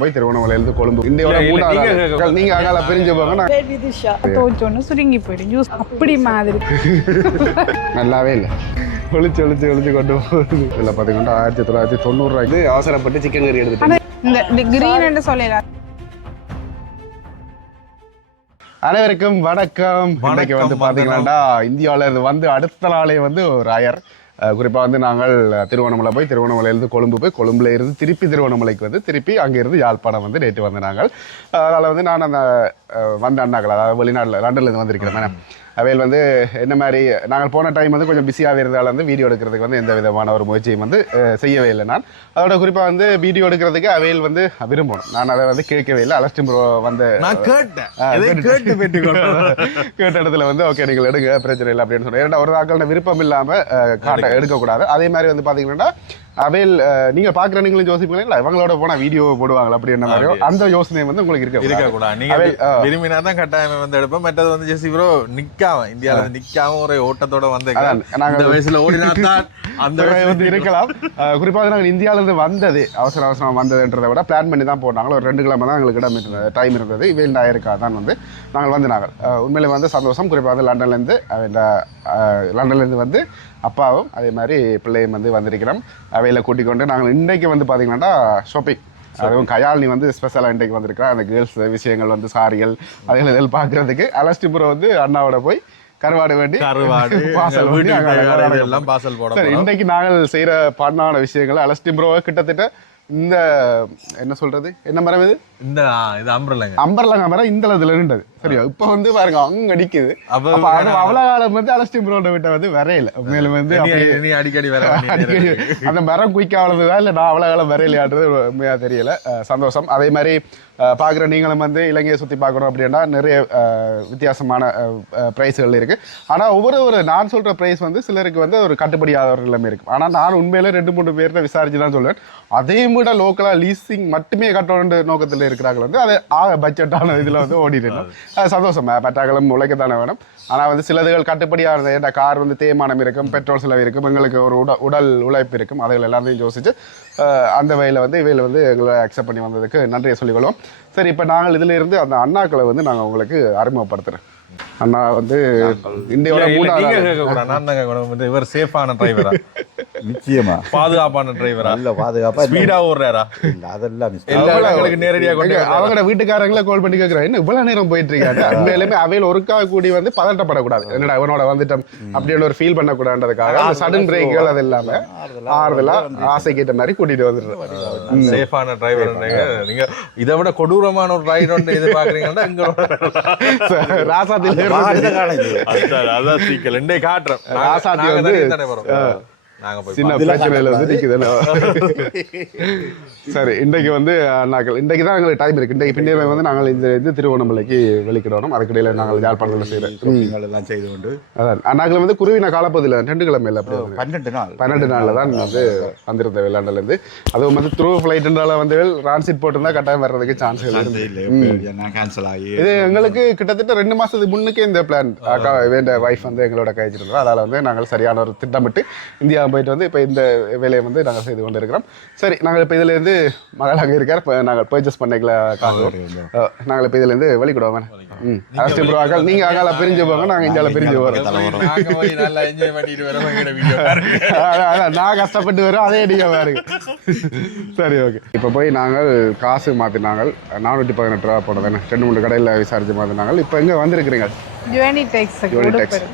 போய் திருவண்ணாமலையிலிருந்து கொழும்பு இந்தியாவோட மூணாவது நீங்க அகால பிரிஞ்சு போங்க சுருங்கி போயிடும் ஜூஸ் அப்படி மாதிரி நல்லாவே இல்லை ஒளிச்சு கொண்டு போகுது இல்லை பார்த்தீங்கன்னா 1990 அவசரப்பட்டு சிக்கன் கறி எடுத்துட்டு இந்த கிரீன் சொல்லலாம். அனைவருக்கும் வணக்கம். இன்னைக்கு வந்து பாத்தீங்கன்னா இந்தியாவில இருந்து வந்து அடுத்த நாளே வந்து ஒரு அயர் குறிப்பாக வந்து நாங்கள் திருவண்ணாமலை போய் திருவண்ணாமலையிலிருந்து கொழும்பு போய் கொழும்புல இருந்து திருப்பி திருவண்ணாமலைக்கு வந்து திருப்பி அங்கேருந்து யாழ்ப்பாணம் வந்து நேற்று வந்து நாங்கள் அதனால் வந்து நான் அந்த வந்த அண்ணாக்கள் அதாவது வெளிநாட்டில் லண்டன்லேருந்து வந்திருக்கிறேன் மேடம். அவையில் வந்து என்ன மாதிரி நாங்கள் போன டைம் வந்து கொஞ்சம் பிஸியாக இருந்ததால் வந்து வீடியோ எடுக்கிறதுக்கு வந்து எந்த விதமான ஒரு முயற்சியும் வந்து செய்யவே இல்லை. நான் அதோட குறிப்பாக வந்து வீடியோ எடுக்கிறதுக்கு அவையில் வந்து விரும்பணும். நான் அதை வந்து கேட்கவே இல்லை. அலஸ்டிம் ப்ரோ வந்து கேட்ட இடத்துல வந்து ஓகே நீங்கள் எடுங்க பிரச்சனை இல்லை அப்படின்னு சொன்னேன். ஏன்னா ஒரு ஆக்களோட விருப்பம் இல்லாமல் எடுக்கக்கூடாது. அதே மாதிரி வந்து பார்த்தீங்கன்னா அவையில் நீங்கள் பார்க்குற நீங்களும் யோசிப்பீங்களா இவங்களோட போனால் வீடியோ போடுவாங்களா அப்படின்ற மாதிரியோ அந்த யோசனை வந்து உங்களுக்கு இருக்கக்கூடாது. நீங்கள் விரும்பினா தான் கட்டாயம் வந்து எடுப்போம். மற்றது வந்து ஜெசி ப்ரோ நிற்காம இந்தியாவில் நிற்காம ஒரு ஓட்டத்தோட வந்து நாங்கள் வயசுல ஓடினா தான் அந்த வந்து இருக்கலாம். குறிப்பாக நாங்கள் இந்தியாவிலேருந்து வந்தது அவசரமாக வந்ததுன்றதை விட பிளான் பண்ணி தான் போனாங்க. ஒரு 2 கிழமை தான் எங்களுக்கு டைம் இருந்தது. இவேல் ஆயிருக்கா தான் வந்து நாங்கள் வந்து உண்மையிலே வந்து சந்தோஷம். குறிப்பாக வந்து லண்டன்லேருந்து வந்து அப்பாவும் அதே மாதிரி பிள்ளையும் வந்து வந்திருக்கிறோம். அவையில் கூட்டிக் கொண்டு நாங்கள் இன்றைக்கு வந்து பார்த்தீங்கன்னா ஷாப்பிங், அதுவும் கயாலினி வந்து ஸ்பெஷலாக இன்றைக்கு வந்திருக்கிறோம். அந்த கேர்ள்ஸ் விஷயங்கள் வந்து சாரிகள் அதில் இதில் பார்க்குறதுக்கு அலஸ்டிபுரம் வந்து அண்ணாவோட போய் கருவாடு வேண்டி பாசல் எல்லாம் பாசல் போட. இன்றைக்கு நாங்கள் செய்கிற பண்ணான விஷயங்கள் அலஸ்டிபுரோவை கிட்டத்தட்ட இந்த என்ன சொல்றது என்ன மரம் இது இந்த அம்பர்லங்க மரம் இந்த இதுல இருந்தது. சரியா இப்ப வந்து பாருங்க அங்க அடிக்குது. அவ்வளவு காலம் வந்து அலஸ்டிம் ரோட விட்ட வந்து வரையில மேலும் வந்து அடிக்கடி அந்த மரம் குயிக்கா வளர்ந்ததா இல்ல நான் அவ்வளவு காலம் வரையிலையாடுறது உண்மையா தெரியல. சந்தோஷம். அதே மாதிரி பார்க்குற நீங்களும் வந்து இலங்கையை சுற்றி பார்க்கணும் அப்படின்னா நிறைய வித்தியாசமான ப்ரைஸ்கள் இருக்குது. ஆனால் ஒவ்வொரு நான் சொல்கிற ப்ரைஸ் வந்து சிலருக்கு வந்து ஒரு கட்டுப்படியாதவர்கள் எல்லாமே இருக்குது. ஆனால் நான் உண்மையிலே 2-3 பேர்கிட்ட விசாரிச்சு தான் சொல்லுவேன். அதையும் விட லோக்கலாக லீசிங் மட்டுமே கட்டணுன்ற நோக்கத்தில் இருக்கிறாங்க வந்து அதை பட்ஜெட்டான இதில் வந்து ஓடிடணும். அது சந்தோஷம். பட்டாக்களும் உழைக்கத்தானே வேணும். ஆனால் வந்து சிலதுகள் கட்டுப்படியாக ஏன்னா கார் வந்து தேய்மானம் இருக்கும், பெட்ரோல் செலவு இருக்கும், எங்களுக்கு ஒரு உடல் உழைப்பு இருக்கும். அதுகள் எல்லாத்தையும் யோசிச்சு அந்த வகையில் வந்து இவையில் வந்து எங்களை அக்செப்ட் பண்ணி வந்ததுக்கு நன்றியை சொல்லிக்கொள்வோம். சரி, இப்போ நாங்கள் இதில் இருந்து அந்த அண்ணாக்களை வந்து நாங்கள் உங்களுக்கு அறிமுகப்படுத்துகிறேன். அண்ணா வந்து இந்தியாவோட இவர் சேஃபான டிரைவரா, நிச்சயமா பாதுகாப்பான டிரைவரா, இல்ல பாதுகாப்பா ஸ்பீடா ஓடுறாரா, அதெல்லாம் நேரடியா அவங்களோட வீட்டுக்காரங்கள கால் பண்ணி கேட்கிறேன் என்ன இவ்வளவு நேரம் போயிட்டு இருக்காங்க. உண்மையிலுமே அவையில் ஒருக்கா கூடி வந்து பதட்டப்படக்கூடாது. என்னடா அவனோட வந்துட்டோம் அப்படின்னு ஒரு ஃபீல் பண்ணக்கூடாதுன்றதுக்காக சடன் பிரேக்குகள் அது இல்லாம ஆறுதலா ஆசைக்கிட்ட மாதிரி கூட்டிட்டு வந்துடுறோம். சேஃபான டிரைவர். நீங்க இதை விட கொடூரமான ஒரு ரைட் ஒன்று எதிர்பார்க்குறீங்கன்னா சரி, இன்றைக்கு வந்து இன்றைக்கு தான் எங்களுக்கு டைம் இருக்கு. இன்றைக்கு பின்னே வந்து நாங்கள் இந்த திருவண்ணாமலைக்கு வெளிக்கிடணும். அதுக்கிடையில நாங்கள் யாழ்ப்பாணத்தில் செய்யறோம் செய்து கொண்டு அண்ணாக்கள் வந்து குருவின காலப்பதில் 2 கிழமையில் 12 நாளில் தான் வந்து வந்திருந்த வெளிநாட்டுல இருந்து. அதுவும் வந்து த்ரூ ஃபிளைட்னால வந்து டிரான்சிட் போட்டுருந்தா கட்டாயம் வர்றதுக்கு சான்ஸ் இது எங்களுக்கு கிட்டத்தட்ட 2 மாசத்துக்கு முன்னுக்கே இந்த பிளான் வேண்ட வைஃப் வந்து எங்களோட கைச்சிருந்தோம். அதனால வந்து நாங்கள் சரியான ஒரு திட்டமிட்டு இந்தியா போயிட்டு வந்து இப்போ இந்த வேலையை வந்து நாங்கள் செய்து கொண்டு இருக்கிறோம். சரி, நாங்கள் இப்போ இதுல இருந்து மகள் அங்கே இருக்கார். இப்போ நாங்கள் பர்ச்சேஸ் பண்ணிக்கல காசுவோம். நாங்கள் இப்போ இதுல இருந்து வெளிக்கிடுவோம். நீங்க அங்கால பிரிஞ்சு போங்க, நாங்கள் இந்தியாவில் பிரிஞ்சு போறோம். நான் கஷ்டப்பட்டு வரோம், அதே நீங்க பாருங்க. சரி, ஓகே. இப்போ போய் நாங்கள் காசு மாற்றினாங்க. 418 ரூபா போனதானே 2-3 கடையில் விசாரிச்சு மாற்றினாங்க. இப்போ எங்கே வந்திருக்கிறீங்க?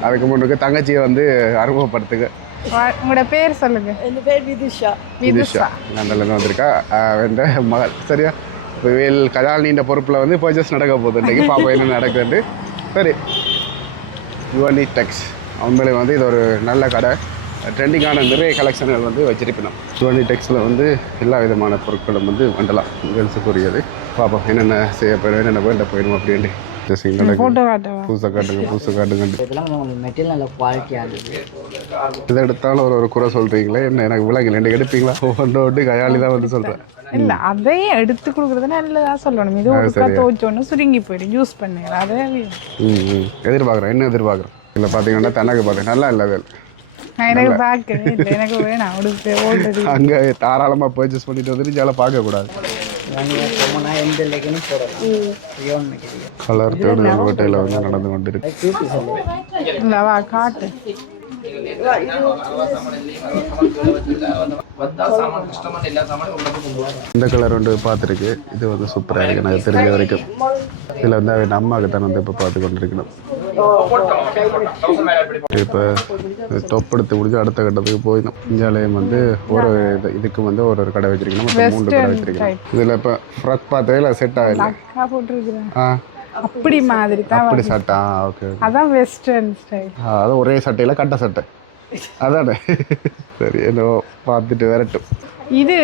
அதுக்கு முன்னுக்கு தங்கச்சியை வந்து அறிமுகப்படுத்துங்க. உங்களோட பேர் சொல்லுங்க. என் பேர் விதுஷா. லண்டன்லேருந்து வந்திருக்கா என்ற மகள். சரியா, இப்போ வேல் கஜாலினின்ற பொறுப்பில் வந்து பர்ச்சேஸ் நடக்க போகுது. இன்றைக்கு பாப்பா என்ன நடக்குது. சரி, யுவனி டெக்ஸ் உண்மையிலே வந்து இது ஒரு நல்ல கடை. ட்ரெண்டிங்கான நிறைய கலெக்ஷன்கள் வந்து வச்சிருப்பினோம். யுவனி டெக்ஸில் வந்து எல்லா விதமான பொருட்களும் வந்து வண்டலாம் கேர்ள்ஸுக்குரியது. பாப்போம் என்னென்ன செய்ய போயிடும், என்னென்ன வேண்ட போயிடும் அப்படின்ட்டு. புதுசாக காட்டுங்க. இதை எடுத்தாலும் ஒரு குறை சொல்றீங்களே, என்ன எனக்கு விலங்கில் என்ன எடுப்பீங்களா? ஒன்று கையாளி தான் வந்து சொல்றேன். இல்ல அதையும் எடுத்து கொடுக்குறது நல்லதா சொல்லணும். இது ஒரு தோச்சோன்னு சுருங்கி போயிடும் யூஸ் பண்ணுங்க. அதே எதிர்பார்க்குறேன். என்ன எதிர்பார்க்குறேன் இல்லை பார்த்தீங்கன்னா தனக்கு பார்த்தேன் நல்லா இல்லை அது எனக்கு பார்க்க எனக்கு வேணாம். அங்கே தாராளமாக பர்ச்சேஸ் பண்ணிட்டு வந்துட்டு ஜால பார்க்கக்கூடாது. கலர் தேடுதல் வேட்டையில் வந்து நடந்து கொண்டிருக்கு. இல்லவா காட்டு இந்த கலர் வந்து பார்த்துருக்கு. இது வந்து சூப்பராக இருக்குது எனக்கு தெரிஞ்ச வரைக்கும். இதில் வந்து அவன் அம்மாவுக்கு தான் வந்து இப்போ பார்த்து கொண்டிருக்கணும். இப்போ தொப்படுத்து முடிஞ்சு அடுத்த கட்டத்துக்கு போயிடும். இந்தியாலயம் வந்து ஒரு இதுக்கு வந்து ஒரு கடை வச்சிருக்கணும், மொத்தம் 3 கடை வச்சிருக்கணும். இதில் இப்போ ஃப்ராக் பார்த்ததில் செட் ஆகல. அப்படி மாதிரி தான் அப்படி சட்டை. ஓகே, அதான் வெஸ்டர்ன் ஸ்டைல். அது ஒரே சட்டையில் கட்ட சட்டை அதானே. சரி, என்ன பார்த்துட்டு வரட்டும். இது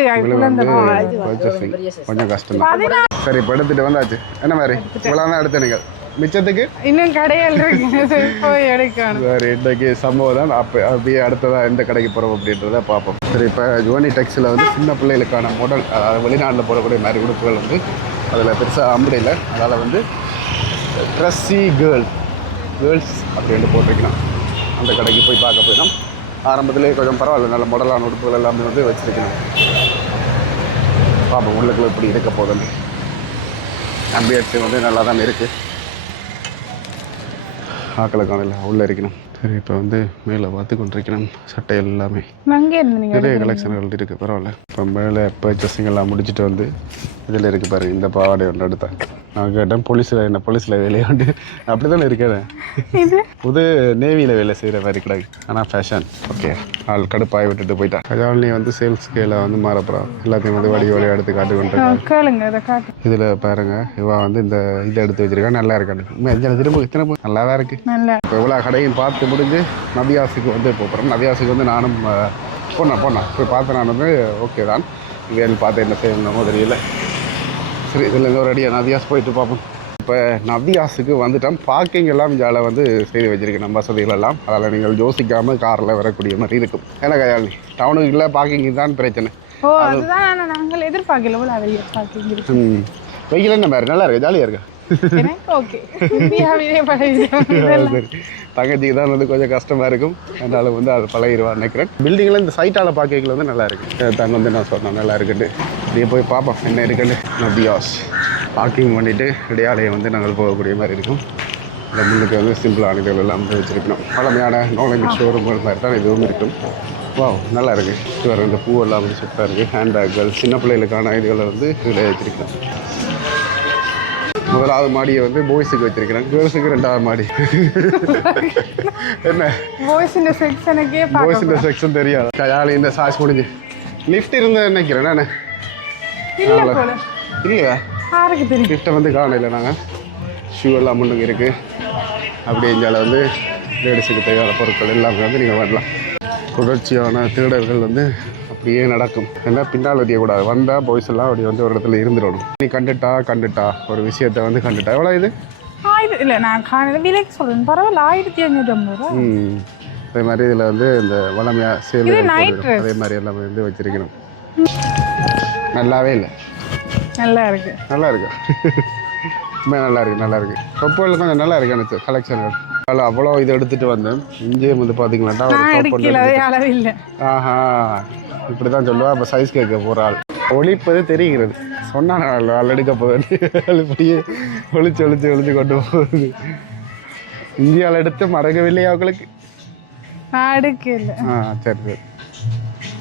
கொஞ்சம் கஷ்டம் தான். சரி, இப்போ எடுத்துட்டு வந்தாச்சு. என்ன மாதிரி இவ்வளோ தான் எடுத்து நீங்கள் மிச்சத்துக்கு இன்னும் கடைகள் இருக்கு போய் எடுக்கணும். சரி, இன்றைக்கு சம்பவம் தான். அப்போ அப்படியே அடுத்ததாக எந்த கடைக்கு போகிறோம் அப்படின்றத பார்ப்போம். சரி, இப்போ ஜோனி டெக்ஸில் வந்து சின்ன பிள்ளைகளுக்கான மாடல், அதாவது வெளிநாட்டில் போடக்கூடிய மாதிரி உடுப்புகள் வந்து அதில் பெருசாக அம்படியில், அதால் வந்து ட்ரெஸ்ஸி கேர்ள்ஸ் அப்படின்னு போட்டிருக்கணும். அந்த கடைக்கு போய் பார்க்க போயிடும். ஆரம்பத்திலே கொஞ்சம் பரவாயில்ல, நல்ல மாடலான உடுப்புகள் எல்லாமே வந்து வச்சுருக்கணும். பார்ப்போம் உள்ளுக்குள்ள இப்படி இருக்க போதும். அம்பியட்ஸ் வந்து நல்லா தான் இருக்குது. ஆக்களை காணல, உள்ளே இருக்கணும். சரி, இப்போ வந்து மேலே பார்த்து கொண்டிருக்கணும். சட்டை எல்லாமே நிறைய கலெக்ஷன்கள் இருக்குது. பரவாயில்ல. இப்போ மேலே பர்ச்சேசிங் எல்லாம் முடிச்சுட்டு வந்து இதில் இருக்குது பாரு. இந்த பாவாடை ஒன்று எடுத்தேன். நான் கேட்டேன் போலீஸில் என்ன போலீஸில் வேலையாண்டு அப்படி தானே இருக்கேன். புது நேவியில் வேலை செய்கிற மாதிரி கிடையாது, ஆனால் ஃபேஷன். ஓகே, ஆள் கடுப்பாய் விட்டுட்டு போயிட்டான். கஜாலினி வந்து சேல்ஸ் ஸ்கேல வந்து மாறப்போகிறான். எல்லாத்தையும் வந்து வழியாக எடுத்து காட்டு கொண்டு. இதில் பாருங்க, இவா வந்து இந்த இதை எடுத்து வச்சிருக்கா. நல்லா இருக்காது திரும்ப இத்தனை நல்லா தான் இருக்குது. இப்போ இவ்வளோ கடையும் பார்த்து முடிஞ்சு நதியாசுக்கு வந்து போகிறோம். நதியாசுக்கு வந்து நானும் போனேன் போய் பார்த்தேன். நான் வந்து ஓகே தான், வேலை பார்த்து என்ன செய்யணுமோ தெரியல. சரி, இதில் இருந்து ஒரு அடியாக நதியாஸ் போயிட்டு பார்ப்போம். இப்போ நதியாஸுக்கு வந்துட்டோம். பார்க்கிங் எல்லாம் இங்கே வந்து செய்து வச்சுருக்கேன் நம்ம வசதிகளெல்லாம். அதில் நீங்கள் யோசிக்காமல் காரில் வரக்கூடிய மாதிரி இருக்கும். ஏன்னா கயாலினி டவுனுக்குள்ளே பார்க்கிங் தான் பிரச்சனை. நாங்கள் எதிர்பார்க்கல. வெயில் என்ன மாதிரி நல்லா இருக்கு, ஜாலியாக இருக்கா? தங்கச்சிக்கு தான் வந்து கொஞ்சம் கஷ்டமாக இருக்கும். அதனால வந்து அது பழகிடுவான்னு நினைக்கிறேன். பில்டிங்கில் இந்த சைட்டால் பார்க்கல வந்து நல்லா இருக்குது. தாங்க வந்து நான் சொன்னேன் நல்லா இருக்குன்னு. இப்படியே போய் பார்ப்போம் என்ன இருக்குன்னு. நதியாஸ் பார்க்கிங் பண்ணிவிட்டு இடையாலையை வந்து நாங்கள் போகக்கூடிய மாதிரி இருக்கும். இந்த முன்னுக்கு வந்து சிம்பிளான இதுகள் எல்லாம் வந்து வச்சுருக்கணும். பழமையான நோலங்கி ஷோரூம்கள் மாதிரி தான் இதுவும் இருக்கும். வா, நல்லா இருக்குது. வேறு இந்த பூவெல்லாம் வந்து சூப்பராக இருக்குது. ஹேண்ட்பேக்குகள், சின்ன பிள்ளைகளுக்கான இதுகளை வந்து இதில் வச்சுருக்கணும். முதலாவது மாடியை வந்து பாய்ஸுக்கு வச்சிருக்கிறேன், கேர்ள்ஸுக்கு 2வது மாடி. என்ன பாய்ஸ் செக்ஷன் தெரியாது. கயாலி இந்த சாய்ஸ் முடிஞ்சு லிஃப்ட் இருந்து நினைக்கிறேன் நான். இல்லையா, லிஃப்ட்டை வந்து காணல. நாங்கள் ஷூ எல்லாம் முன்னுங்க இருக்குது. அப்படியே இந்தியாவில் வந்து லேடிஸுக்கு தேவையான பொருட்கள் எல்லாமே வந்து நீங்கள் வரலாம். தொடர்ச்சியான தேடல்கள் வந்து அப்படியே நடக்கும். ஏன்னா பின்னால் வரையக்கூடாது. வந்தால் பாய்ஸ் எல்லாம் அப்படி வந்து ஒரு இடத்துல இருந்துடணும். நீ கண்டுட்டா ஒரு விஷயத்தை வந்து கண்டுட்டா. எவ்வளோ இது? இல்லை, நான் விலைக்கு சொல்கிறேன். பரவாயில்ல, 1550. அதே மாதிரி இதில் வந்து இந்த வளமையாக சேல் அதே மாதிரி எல்லாமே வந்து வச்சிருக்கணும். நல்லாவே இல்லை, நல்லா இருக்கு. நல்லா இருக்கு, நல்லா இருக்கு. தொப்புகள் கொஞ்சம் நல்லா இருக்கு எனக்கு கலெக்ஷன்கள். அவ்வளோ இதை எடுத்துகிட்டு வந்தேன். இங்கேயும் வந்து பார்த்தீங்களாட்டா ஆஹா, இப்படி தான் சொல்லுவா. இப்போ சைஸ் கேட்க போகிற ஆள் ஒழிப்பது தெரிகிறது. சொன்னான் ஆள் எடுக்க போகுது. இப்படியே ஒழிச்சு கொண்டு போகுது. இந்தியாவில் எடுத்து மறக்கவில்லையா அவங்களுக்கு? அடுக்கல. சரி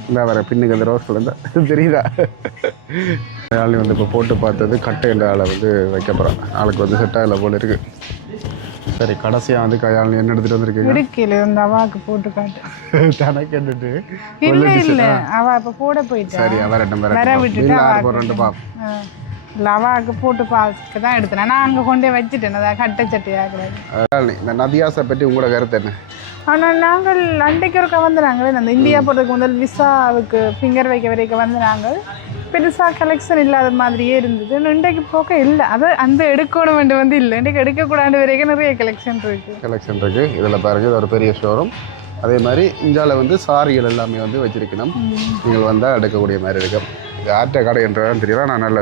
இந்த வர பின்னுக்கு அந்த ரோஸ் கலர் தெரியுதா? ஆள் வந்து இப்போ போட்டு பார்த்தது கட்டை என்ற ஆளை வந்து வைக்க போகிறான். ஆளுக்கு வந்து செட் ஆகலை போல இருக்குது. சரி, கடைசியாக வந்து கையால் என்ன எடுத்துகிட்டு வந்திருக்கீங்க? இடுக்கையில் இந்த அவாவுக்கு போட்டு காட்டு. தானே கேட்டுட்டு இல்லை அவள் இப்போ போட போயிட்டா. சரி, வர விட்டுட்டு லவாவுக்கு போட்டு பார்க்க தான் எடுத்தேன். நான் அங்கே கொண்டே வச்சுட்டேன். அதை கட்டை சட்டையாக்குறேன். இந்த நதியாஸை பற்றி உங்களோட கருத்து என்ன? ஆனால் நாங்கள் அன்றைக்கு ஒருக்கா வந்து நாங்கள் அந்த இந்தியா போகிறதுக்கு முதல் விசாவுக்கு ஃபிங்கர் வைக்க வரைக்கும் வந்து நாங்கள் பெருசாக கலெக்ஷன் இல்லாத மாதிரியே இருந்தது. இன்றைக்கு போக்க இல்லை, அதை அந்த எடுக்கணும் வேண்டு வந்து இல்லை. இன்றைக்கு எடுக்கக்கூடாது வரைக்கும் நிறைய கலெக்ஷன் இருக்குது. இதில் பாருங்கள், இது ஒரு பெரிய ஷோரூம். அதே மாதிரி இந்தியாவில் வந்து சாரிகள் எல்லாமே வந்து வச்சிருக்கணும். நீங்கள் வந்தால் எடுக்கக்கூடிய மாதிரி இருக்கும். இது ஆர்ட்ட கடை என்றதான் தெரியல. நான் நல்ல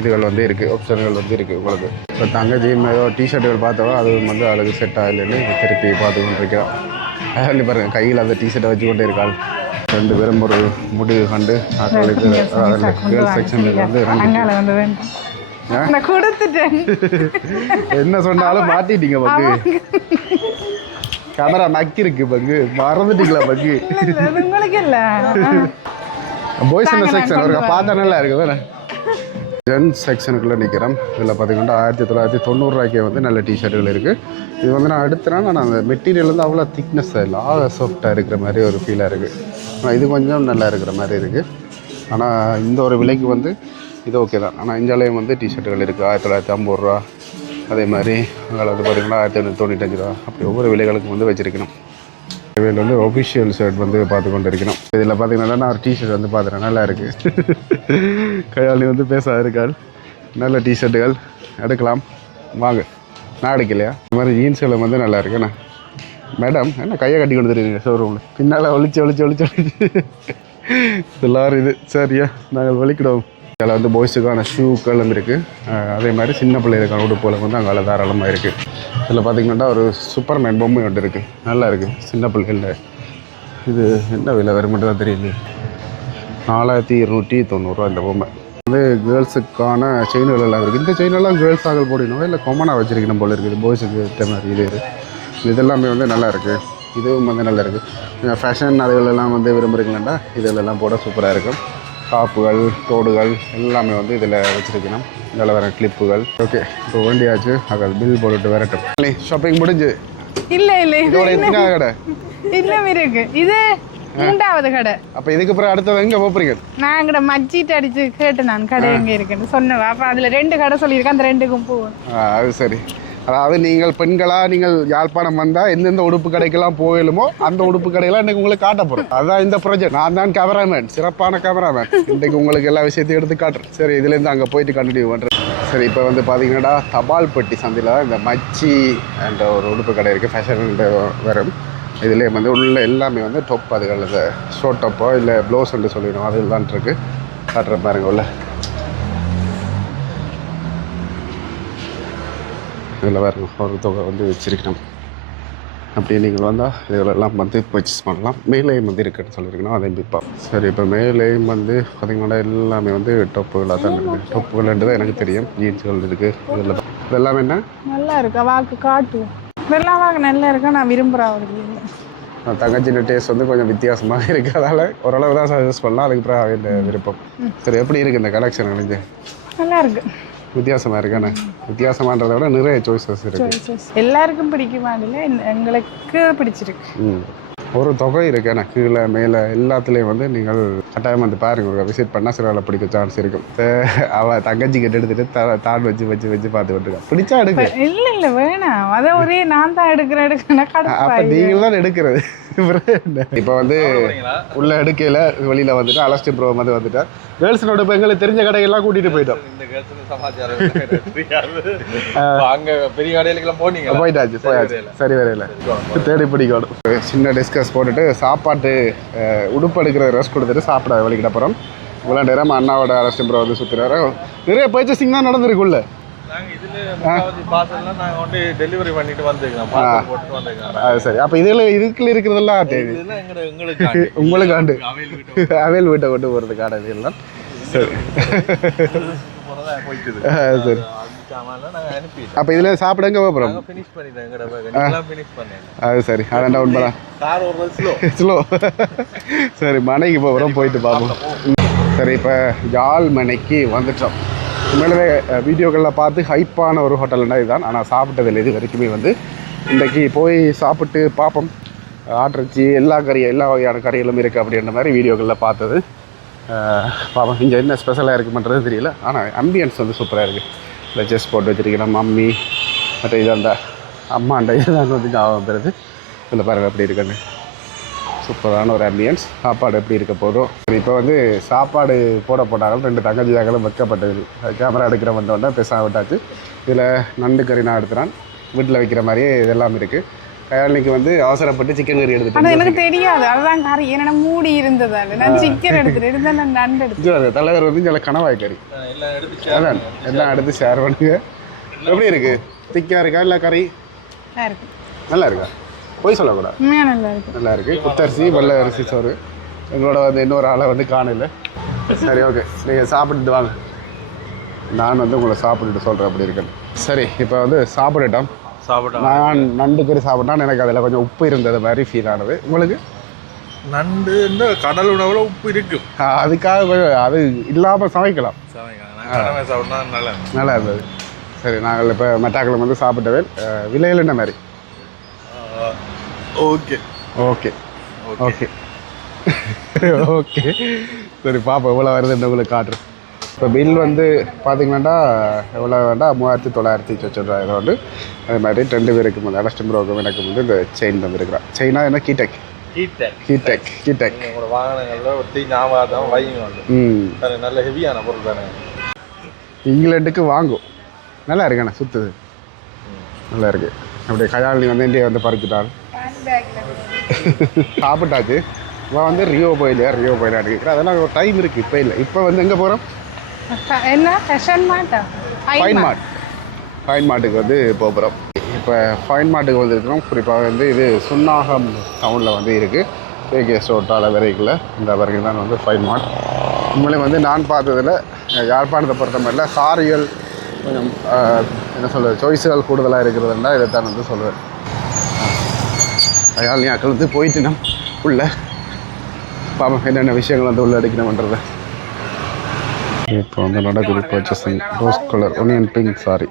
இதுகள் வந்து இருக்குது, ஆப்ஷன்கள் வந்து இருக்குது உங்களுக்கு. இப்போ தங்கச்சியும் ஏதோ டிஷர்ட்டுகள் பார்த்தவோ அது வந்து அதுக்கு செட் ஆகலைன்னு திருப்பி பார்த்து கொண்டு இருக்கிறோம். பாருங்கள், கையில் அந்த டிஷர்ட்டை வச்சு கொண்டே இருக்காள். ரெண்டு பேரும் ஒரு முடிவு கண்டு ஆக்களுக்கு கேர்ள்ஸ் செக்ஷனுக்கு வந்து அங்கால வந்து வேண்டும் நான் கொடுத்துட்டேன். என்ன சொன்னாலும் மாட்டிட்டீங்க பங்கு. கேமரா நக்கி இருக்கு பங்கு, மறந்துட்டீங்களா பங்கு? அது உங்களுக்கு இல்லை. பாய்ஸ் செக்ஷன் ஒரு பார்த்தா நல்லா இருக்குது தானே. ஜென்ஸ் செக்ஷனுக்குள்ளே நிற்கிறோம். இதில் பார்த்தீங்கன்னா 1990 வந்து நல்ல டிஷர்ட்டுகள் இருக்குது. இது வந்து நான் எடுத்தேன்னா நான் அந்த மெட்டீரியல் வந்து அவ்வளோ திக்னஸ்ஸாக இல்லை, சாஃப்டாக இருக்கிற மாதிரி ஒரு ஃபீலாக இருக்குது. ஆனால் இது கொஞ்சம் நல்லா இருக்கிற மாதிரி இருக்குது. ஆனால் இந்த ஒரு விலைக்கு வந்து இது ஓகே தான். ஆனால் இந்தியாவிலேயும் வந்து டிஷர்ட்டுகள் இருக்குது 1950 ரூபா, அதே மாதிரி அதில் வந்து பார்த்திங்கன்னா 1995 ரூபா, அப்படி ஒவ்வொரு விலைகளுக்கும் வந்து வச்சுருக்கணும். இதில் வந்து ஒஃபிஷியல் ஷர்ட் வந்து பார்த்து கொண்டு இருக்கணும். இதில் பார்த்தீங்கன்னா நான் ஒரு டிஷர்ட் வந்து பார்த்துறேன், நல்லா இருக்குது. கையாளி வந்து பேச இருக்காள். நல்ல டிஷர்ட்டுகள் எடுக்கலாம் வாங்க. நான் எடுக்கலையா? இந்த மாதிரி ஜீன்ஸ்களை வந்து நல்லா இருக்குண்ணா. மேடம் என்ன கையை கட்டி கொடுத்துருக்கீங்க ஷோரூமில்? பின்னால் ஒழிச்சு எல்லாரும் இது சரியா நாங்கள் ஒழிக்கிடுவோம். இதில் வந்து பாய்ஸுக்கான ஷூக்களும் இருக்குது. அதே மாதிரி சின்ன பிள்ளைகளுக்கான உடுப்புகளும் வந்து அங்கே தாராளமாக இருக்குது. இதில் பார்த்திங்கன்னா ஒரு சூப்பர்மேன் பொம்மை ஒன்று இருக்குது, நல்லா இருக்குது சின்ன பிள்ளைகளில். இது என்ன விலை வரும் மட்டும் தான் தெரியல. 4290 இந்த பொம்மை. வந்து கேர்ள்ஸுக்கான செயின்கள் எல்லாம் இருக்குது. இந்த செயினெல்லாம் கேர்ள்ஸ் ஆகல் போடணும் இல்லை கொமனாக வச்சுருக்கணும் போல் இருக்குது. பாய்ஸுக்கு ஏற்ற மாதிரி இதெல்லாமே வந்து நல்லா இருக்குது. இதுவும் வந்து நல்லா இருக்குது. ஃபேஷன் அதுகளெல்லாம் வந்து விரும்புகிறீங்களா இதிலெல்லாம் போட சூப்பராக இருக்கும். டாப்புகள் தோடுகள் எல்லாமே வந்து இதில் வச்சுருக்கணும். இதில் வர கிளிப்புகள். ஓகே, இப்போ வேண்டியாச்சு. அதில் பில் போட்டுட்டு வரட்டும். ஷாப்பிங் முடிஞ்சு இல்லை இதோட எத்தனை கடை இன்னும் இருக்கு. இது 3வது கடை. அப்போ இதுக்கு அப்புறம் அடுத்தது எங்கே போகிறீங்க? நான் எங்கட மஜ்ஜிட்டு அடிச்சு கேட்டு நான் கடை எங்கே இருக்குன்னு சொன்னேன். அப்போ அதில் 2 கடை சொல்லியிருக்கேன், அந்த 2க்கும் போவேன். அது சரி. அதாவது நீங்கள் பெண்களாக நீங்கள் யாழ்ப்பாணம் வந்தால் எந்தெந்த உடுப்பு கடைக்கெல்லாம் போயிலுமோ அந்த உடுப்பு கடையெல்லாம் இன்றைக்கு உங்களுக்கு காட்ட போகிறோம். அதுதான் இந்த ப்ராஜெக்ட். நான் தான் கேமராமேன், சிறப்பான கேமராமேன். இன்றைக்கு உங்களுக்கு எல்லா விஷயத்தையும் எடுத்து காட்டுறேன். சரி, இதுலேருந்து அங்கே போயிட்டு கண்டினியூ பண்ணுறேன். சரி, இப்போ வந்து பார்த்தீங்கன்னா தபால் பெட்டி சந்தையில் இந்த மச்சி என்ற ஒரு உடுப்பு கடை இருக்குது. ஃபேஷன் வரும். இதுலேயே வந்து உள்ள எல்லாமே வந்து டொப், அதுகள் இந்த ஷோர்ட் டப்போ இல்லை ப்ளவுஸ்ன்னு சொல்லிவிடும், அதுதான் இருக்குது. காட்டுற பாருங்க உள்ள. இதில் வேறு ஒரு தொகை வந்து வச்சுருக்கணும். அப்படியே நீங்கள் வந்தால் இதெல்லாம் வந்து பர்ச்சேஸ் பண்ணலாம். மேலேயும் வந்து இருக்குன்னு சொல்லியிருக்கணும், அதையும் பிப்பா. சரி, இப்போ மேலேயும் வந்து பார்த்திங்கன்னா எல்லாமே வந்து டொப்புகளாக தான் இருக்குது. டொப்புகள்ன்றது தான் எனக்கு தெரியும். ஜீன்ஸுகள் இருக்குது. இதெல்லாம் என்ன நல்லா இருக்கா வாக்கு காட்டுவோம். இதெல்லாம் வாக்கு நல்லா இருக்கா, நான் விரும்புகிறேன். தங்கச்சின டேஸ்ட் வந்து கொஞ்சம் வித்தியாசமாக இருக்குது. அதால் ஓரளவு தான் சஜஸ்ட் பண்ணலாம். அதுக்கு அப்புறம் இந்த விருப்பம். சரி, எப்படி இருக்குது இந்த கலெக்ஷன்? எனக்கு நல்லா இருக்குது. வித்தியாசமாக இருக்கானே. வித்தியாசமான்றதை விட நிறைய சாய்ஸஸ் இருக்குது. எல்லாருக்கும் பிடிக்குமா? இல்லை எங்களுக்கு பிடிச்சிருக்கு. ஒரு தொகை இருக்கு. ஆனால் கீழே மேலே எல்லாத்துலேயும் வந்து நீங்கள் கட்டாயம் வந்து பாருங்க, ஒரு விசிட் பண்ணால் சில பிடிக்க சான்ஸ் இருக்கும். அவள் தங்கச்சி கிட்ட எடுத்துகிட்டு தான் வச்சு பார்த்து விட்டுருக்கா. பிடிச்சா எடுக்க. இல்லை வேணாம், அதை ஒரே நான் தான் எடுக்கிறேன். அப்போ நீங்கள் தான் எடுக்கிறது. இப்போ வந்து உள்ள எடுக்கையில் வெளியில் வந்துட்டு அலஸ்டி ப்ரோ வந்து வந்துட்டா கேர்ள்ஸனோட இப்போ எங்களுக்கு தெரிஞ்ச கடையெல்லாம் கூட்டிகிட்டு போயிட்டோம். போயிட்டாச்சு. சரி, வரையில தேடி பிடிக்கணும். சின்ன டிஸ்கஸ் போட்டுட்டு சாப்பாட்டு உடுப்பு எடுக்கிற ரெஸ்ட் கொடுத்துட்டு சாப்பிட வலிக்கிட்ட அப்புறம் இவ்வளோ நேரம் அண்ணாவோட அலஸ்டி ப்ரோ வந்து சுற்றுறாரு. நிறைய பர்ச்சேசிங் தான் நடந்திருக்குள்ள. அது சரி. அப்போ இதுக்குள்ள இருக்கிறதெல்லாம் உங்களுக்கு ஆண்டு அவையல் வீட்டை கொண்டு போகிறதுக்கான இதெல்லாம். சரி சரி. அப்போ இதில் சாப்பிட எங்கே போகிறோம்? அது சரி, அதாண்டா உண்மைதான். ஸ்லோ. சரி, மனைக்கு போகிறோம், போயிட்டு பார்ப்போம். சரி, இப்போ யாழ் மனைக்கு வந்துட்டோம். உண்மையிலே வீடியோக்களில் பார்த்து ஹைப்பான ஒரு ஹோட்டல்னா இதுதான். ஆனால் சாப்பிட்டதில்லை இது வரைக்குமே. வந்து இன்றைக்கி போய் சாப்பிட்டு பார்ப்போம். ஆட்டிறைச்சி எல்லா வகையான கறிகளும் இருக்குது அப்படின்ற மாதிரி வீடியோக்களில் பார்த்தது. பார்ப்போம் இங்கே என்ன ஸ்பெஷலாக இருக்குமன்றது தெரியல. ஆனால் அம்பியன்ஸ் வந்து சூப்பராக இருக்குது. இல்லை செஸ் போட்டு வச்சுருக்கேன். மம்மி மற்ற இதாண்டா அம்மாண்டா இதுதான் வந்து ஞாபகம் பெறுது. இதில் பாருங்கள் எப்படி இருக்குன்னு. சூப்பரான ஒரு ஆம்பியன்ஸ். சாப்பாடு எப்படி இருக்க போதும். இப்போ வந்து சாப்பாடு போட்டாலும் 2 தங்கச்சியாக்களும் வைக்கப்பட்டது. கேமரா எடுக்கிற வந்தோடனே பெருசாக விட்டாச்சு. இதில் நண்டு கறி நான் எடுத்துறான். வீட்டில் வைக்கிற மாதிரியே இதெல்லாம் இருக்குது. கையாளிக்கு வந்து அவசரப்பட்டு சிக்கன் கறி எடுத்துட்டு. எனக்கு தெரியாது, அதுதான் கறி என்னென்ன மூடி இருந்ததால் நான் சிக்கன் எடுத்துட்டு நான் நண்டு எடுத்து. தலைவர் வந்து சில கணவாய் கறி அதான் எல்லாம் எடுத்து ஷேர் பண்ணுங்க. எப்படி இருக்கு? திக்காக இருக்கா இல்லை கறி நல்லா இருக்கா? போய் சொல்லக்கூடாது. நல்லா இருக்கு. நல்லா இருக்கு. குத்தரிசி வெள்ளை அரிசி சோறு எங்களோட வந்து இன்னொரு ஆளை வந்து காணல. சரி ஓகே, நீங்கள் சாப்பிட்டுட்டு வாங்க, நான் வந்து உங்களை சாப்பிட்டுட்டு சொல்கிறேன் அப்படி இருக்கேன். சரி இப்போ வந்து சாப்பிட்டுட்டோம். நான் நண்டு கறி சாப்பிட்டா எனக்கு அதில் கொஞ்சம் உப்பு இருந்தது மாதிரி ஃபீல் ஆனது. உங்களுக்கு? நண்டு இந்த கடல் உணவுல உப்பு இருக்கும், அதுக்காக கொஞ்சம் அது இல்லாமல் சமைக்கலாம். சாப்பிட்டா நல்லா இருந்தது. சரி நாங்கள் இப்போ மெட்டாக்கிழமை வந்து சாப்பிட்டவே விலையில் என்ன மாதிரி? ஓகே ஓகே ஓகே ஓகே சரி பாப்பா எவ்வளோ வருதுன்னு உங்களுக்கு காட்டுறேன். இப்போ பில் வந்து பார்த்தீங்கன்னா எவ்வளோ வேண்டாம் 3900 சொச்சம் இதை வந்து அதே மாதிரி 2 பேருக்கு வந்து அடஸ்டம் ப்ரோக்கும் எனக்கு வந்து இந்த செயின் தந்துருக்குறான். செயினா என்ன கீடெக் உங்களோட வாகனங்கள்ல ஒட்டி ஞாபகம் வைங்க வந்து நல்ல ஹெவியான பொருள் தானே. இங்கிலாண்டுக்கு வாங்கும், நல்லா இருக்குண்ணா, சுற்றுது நல்லா இருக்கு. அப்படியே கயாலினி வந்து இந்தியா வந்து பறிச்சுட்டாள். சாப்பிட்டாச்சு. இப்போ வந்து ரியோ போயிலையா எடுக்கிறேன். அதெல்லாம் ஒரு டைம் இருக்குது, இப்போ இல்லை. இப்போ வந்து எங்கே போகிறோம்? என்ன ஃபேஷன் மார்ட்டா? ஃபைன் மார்ட்டுக்கு வந்து போகிறோம். இப்போ ஃபைன் மார்ட்டுக்கு வந்துருக்கிறோம். குறிப்பாக வந்து இது சுன்னாகம் டவுனில் வந்து இருக்குது. கேகே ஸ்டோட்டால் வரைக்குள்ள இந்த வரைக்கும் தான் வந்து ஃபைன் மார்ட். உண்மையிலே வந்து நான் பார்த்ததில் யாழ்ப்பாணத்தை பொறுத்த மாதிரில சாரிகள் கொஞ்சம் என்ன சொல்கிறது சாய்ஸுகள் கூடுதலாக இருக்கிறதுனா இதை தான் வந்து சொல்லுவேன். கயாலினியாக்கள் வந்து போயிட்டு நம்ம உள்ள பாப்போம் என்னென்ன விஷயங்கள் வந்து உள்ள அடிக்கணும்ன்றதை. இப்போ வந்து நடக்குது purchasing. Rose colour onion pink sorry.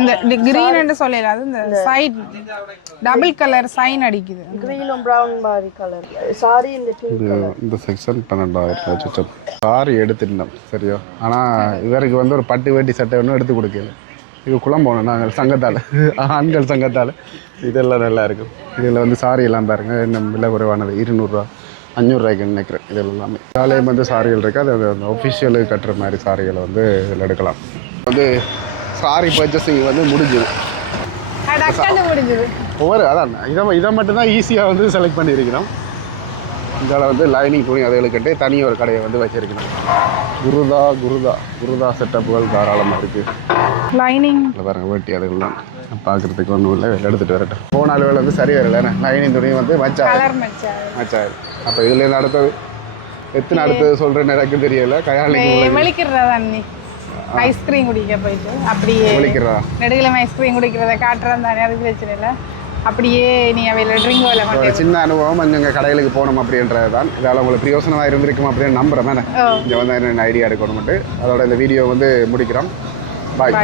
இந்த கிரீன் என்று சொல்லல, அது இந்த சைடு டபுள் கலர் சைன் அடிக்குது. கிரீனும் பிரவுன் மாதிரி கலர் சாரி இந்த செக்ஷன் 12,000 சொச்சம். சாரி எடுத்துட்டோம் சரியா. ஆனால் இவருக்கு வந்து ஒரு பட்டு வேட்டி சட்டை ஒன்றும் எடுத்து கொடுக்கல. இது குளம் போகணும் நாங்கள் சங்கத்தால், ஆண்கள் சங்கத்தால். இதெல்லாம் நல்லா இருக்கும். இதில் வந்து சாரி எல்லாம் பாருங்கள் என்ன விலை குறைவானது, 200 ரூபா 500 ரூபாய்க்கு நினைக்கிறேன். இது எல்லாமே சாலையும் வந்து சாரிகள் இருக்குது. அது அந்த ஒஃபிஷியலுக்கு கட்டுற மாதிரி சாரிகளை வந்து இதில் எடுக்கலாம். வந்து சாரி பர்ச்சேசிங் வந்து முடிஞ்சுது. ஒவ்வொரு அதான் இதை மட்டும்தான் ஈஸியாக வந்து செலக்ட் பண்ணியிருக்கிறோம். இதில் வந்து லைனிங் துணி அதுகளுக்கிட்டே தனி ஒரு கடையை வந்து வச்சிருக்கணும். குருதா செட்டப்புகள் தாராளமாக இருக்குது. லைனிங் பாருங்கள் வேட்டி அதுகள்லாம் பார்க்குறதுக்கு ஒன்றும் இல்லை. எடுத்துகிட்டு வரட்டும். போன அளவில் வந்து சரியாக இல்லை. லைனிங் துணி வந்து மச்சாது. அப்போ இதுலேருந்து அடுத்தது எத்தனை அடுத்தது சொல்கிறேன்னு எனக்கு தெரியல. கயாலினி ஐஸ்கிரீம் குடிக்க போயிட்டு அப்படியே நெடுகிழமை ஐஸ்கிரீம் குடிக்கிறத காட்டுறேன் தானே, அது பிரச்சனை இல்லை. அப்படியே நீ அவையில் ட்ரிங்க் வேலை ஒரு சின்ன அனுபவம் அங்கே கடைகளுக்கு போகணும் அப்படின்றது தான். இதால் உங்களுக்கு பிரயோசனமாக இருந்திருக்கும் அப்படின்னு நம்புகிறேன். இங்கே வந்து என்ன ஐடியா எடுக்கணும்ட்டு அதோட இந்த வீடியோ வந்து முடிக்கிறோம். பாய்.